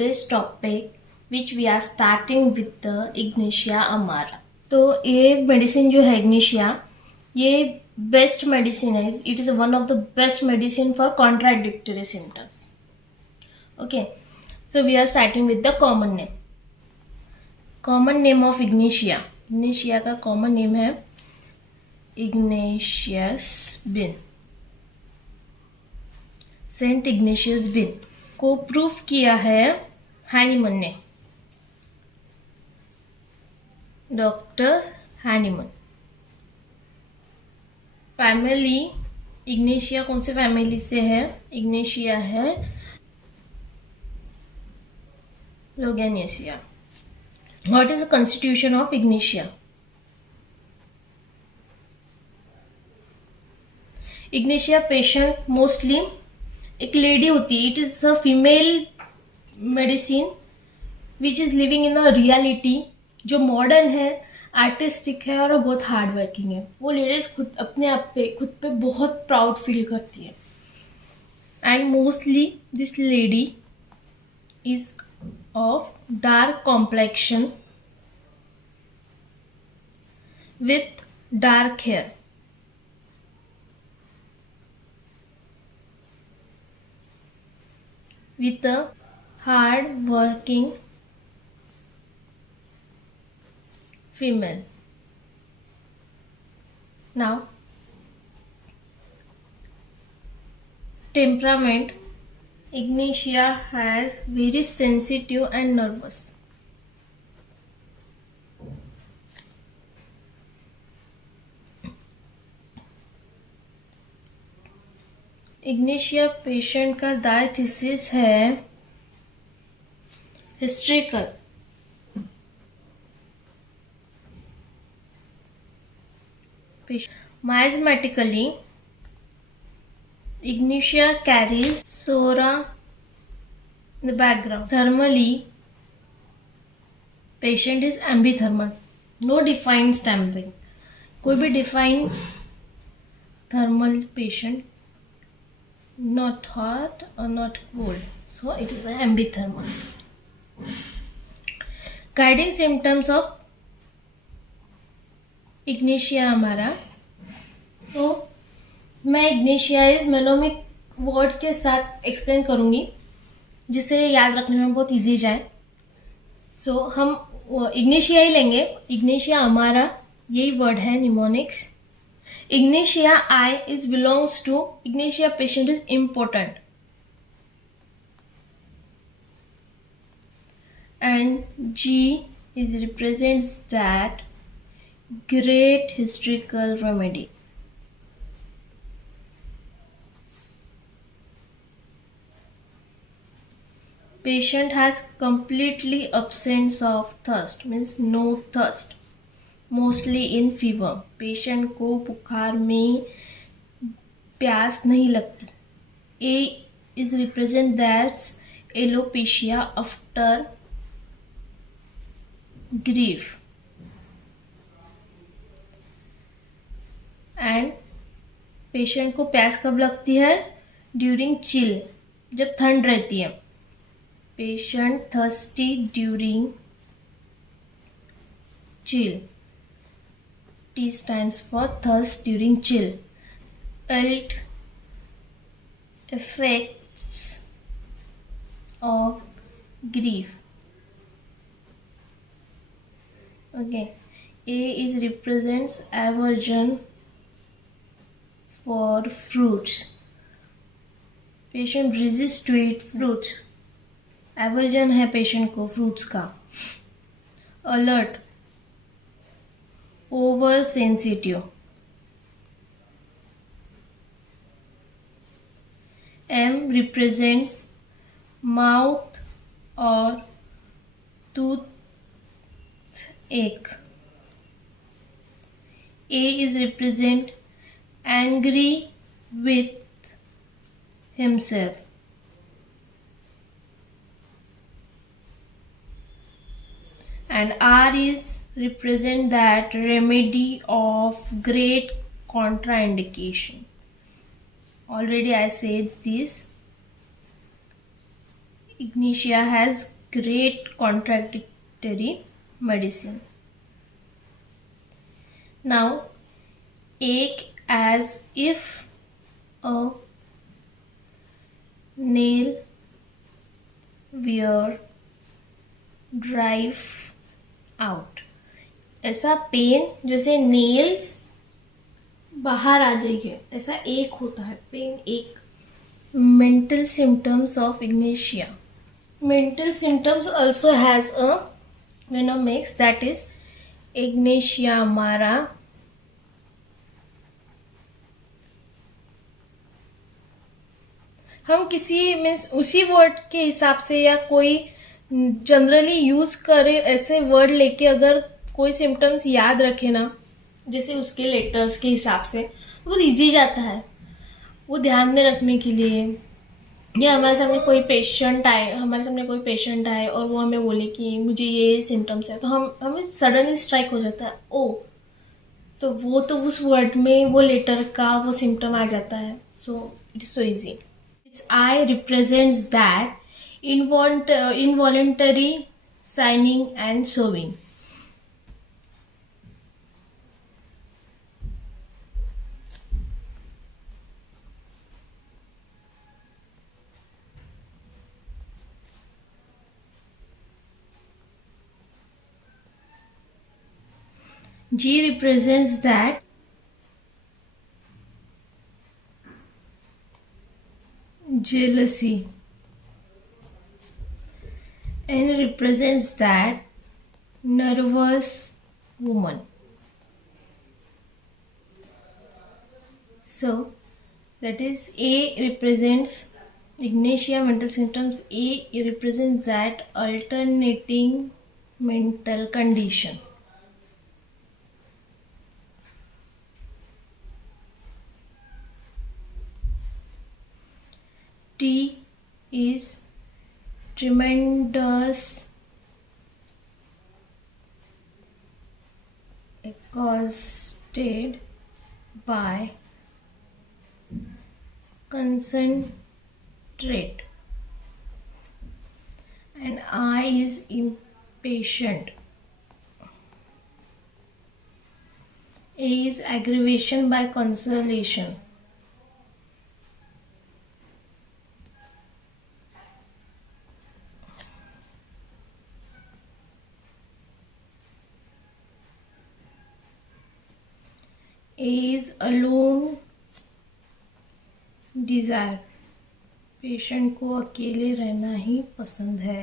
today's topic, which we are starting with the Ignatia amara. तो ये मेडिसिन जो है इग्निशिया, ये बेस्ट मेडिसिन है. It is one of the best medicine for contradictory symptoms. Okay, so we are starting with the common name. Common name of ignatia. Ignatia का common name है Ignatius bean. Saint Ignatius bean को proof किया है हैनीमन ने, doctor Hahnemann. Family Ignatia कौन से फैमिली से है? इग्नेशिया है loganiaceae. What is the constitution of ignatia? Ignatia patient mostly एक लेडी होती है. It is a female medicine which is living in a reality, जो मॉडर्न है, आर्टिस्टिक है और बहुत हार्ड वर्किंग है. वो लेडीज खुद अपने आप पे खुद पे बहुत प्राउड फील करती है. And mostly this lady is of dark complexion with dark hair. With a hard working female. Now, temperament. Ignatia has very sensitive and nervous. Ignatia patient का डायथिसिस है historical. Miasmatically, Ignatia carries sora in the background. Thermally, patient is ambithermal. No defined stamping. कोई भी defined thermal patient, not hot or not cold, so it is ambithermal. Guiding symptoms of Ignatia amara. तो मैं Ignatia is मेलोमिक वर्ड के साथ एक्सप्लेन करूँगी जिसे याद रखने में बहुत इजी जाए. सो हम इग्नेशिया ही लेंगे. इग्नेशिया अमारा यही वर्ड है, mnemonics. Ignatia I is belongs to Ignatia patient is important, and G is represents that great historical remedy. Patient has completely absence of thirst, means no thirst. Mostly in fever. Patient को बुखार में प्यास नहीं लगती. A is represent that's alopecia after grief. And patient को प्यास कब लगती है? ड्यूरिंग चिल, जब ठंड रहती है. Patient thirsty during chill. T stands for thirst during chill. It effects of grief. Okay. A is represents aversion for fruits. Patient resists to eat fruits. Aversion है patient को fruits का. Alert, oversensitive. M represents mouth or toothache. A is represent angry with himself. And R is represent that remedy of great contraindication. Already I said this. Ignatia has great contradictory medicine. Now, ache as if a nail were drive out. ऐसा पेन जैसे नेल्स बाहर आ जाइए, ऐसा एक होता है पेन एक. Mental symptoms of ignatia. Mental symptoms also has a venomix, that is ignatia mara. हम किसी मीन्स उसी वर्ड के हिसाब से या कोई जनरली यूज करे ऐसे वर्ड लेके अगर कोई सिम्टम्स याद रखे ना, जैसे उसके लेटर्स के हिसाब से, तो बहुत ईजी जाता है वो ध्यान में रखने के लिए. या हमारे सामने कोई पेशेंट आए और वो हमें बोले कि मुझे ये सिम्टम्स है, तो हमें सडनली स्ट्राइक हो जाता है, ओ तो वो तो उस वर्ड में वो लेटर का वो सिम्टम आ जाता है. So it is so easy. Its I represents that involuntary signing and sewing. G represents that jealousy. N represents that nervous woman. So that is A represents ignatia mental symptoms. A represents that alternating mental condition. T is tremendous exhausted by concentrate, and I is impatient. A is aggravation by consolation. A is alone desire. Patient को अकेले रहना ही पसंद है.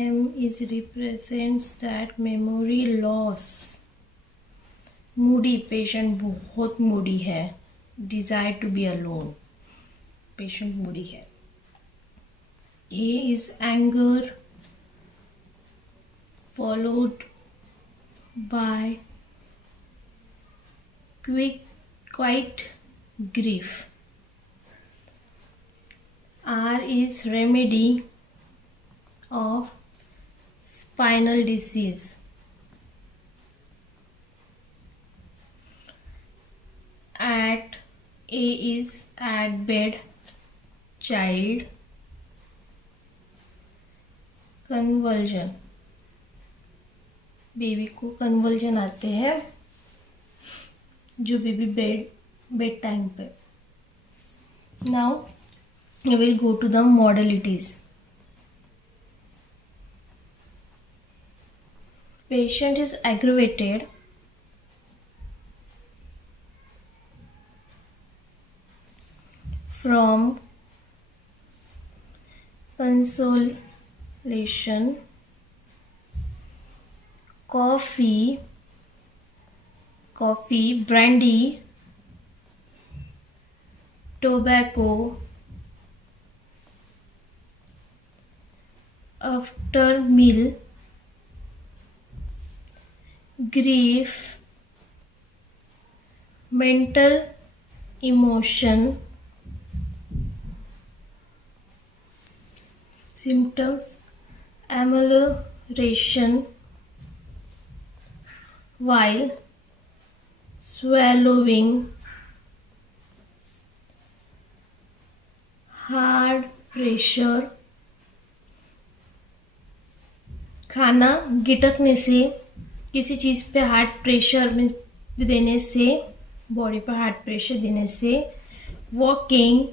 M is represents that memory loss. Moody, patient बहुत मूडी है. Desire to be alone. Patient Moody है. A is anger followed by quite grief. R is remedy of spinal disease. At A is at bed child convulsion. Baby को कन्वर्जन आते हैं जो baby bed time पे. Now I will go to the modalities. Patient is aggravated from consolation, coffee, brandy, tobacco, after meal, grief, mental emotion. Symptoms: amelioration while swallowing, hard pressure, खाना गिटकने से, किसी चीज़ पे हार्ड प्रेशर देने से, बॉडी पर hard pressure देने से, वॉकिंग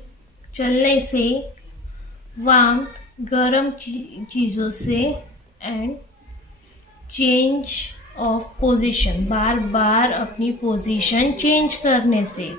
चलने से, वार्म गर्म चीज़ों से, एंड चेंज ऑफ पोजीशन बार बार अपनी पोजीशन चेंज करने से।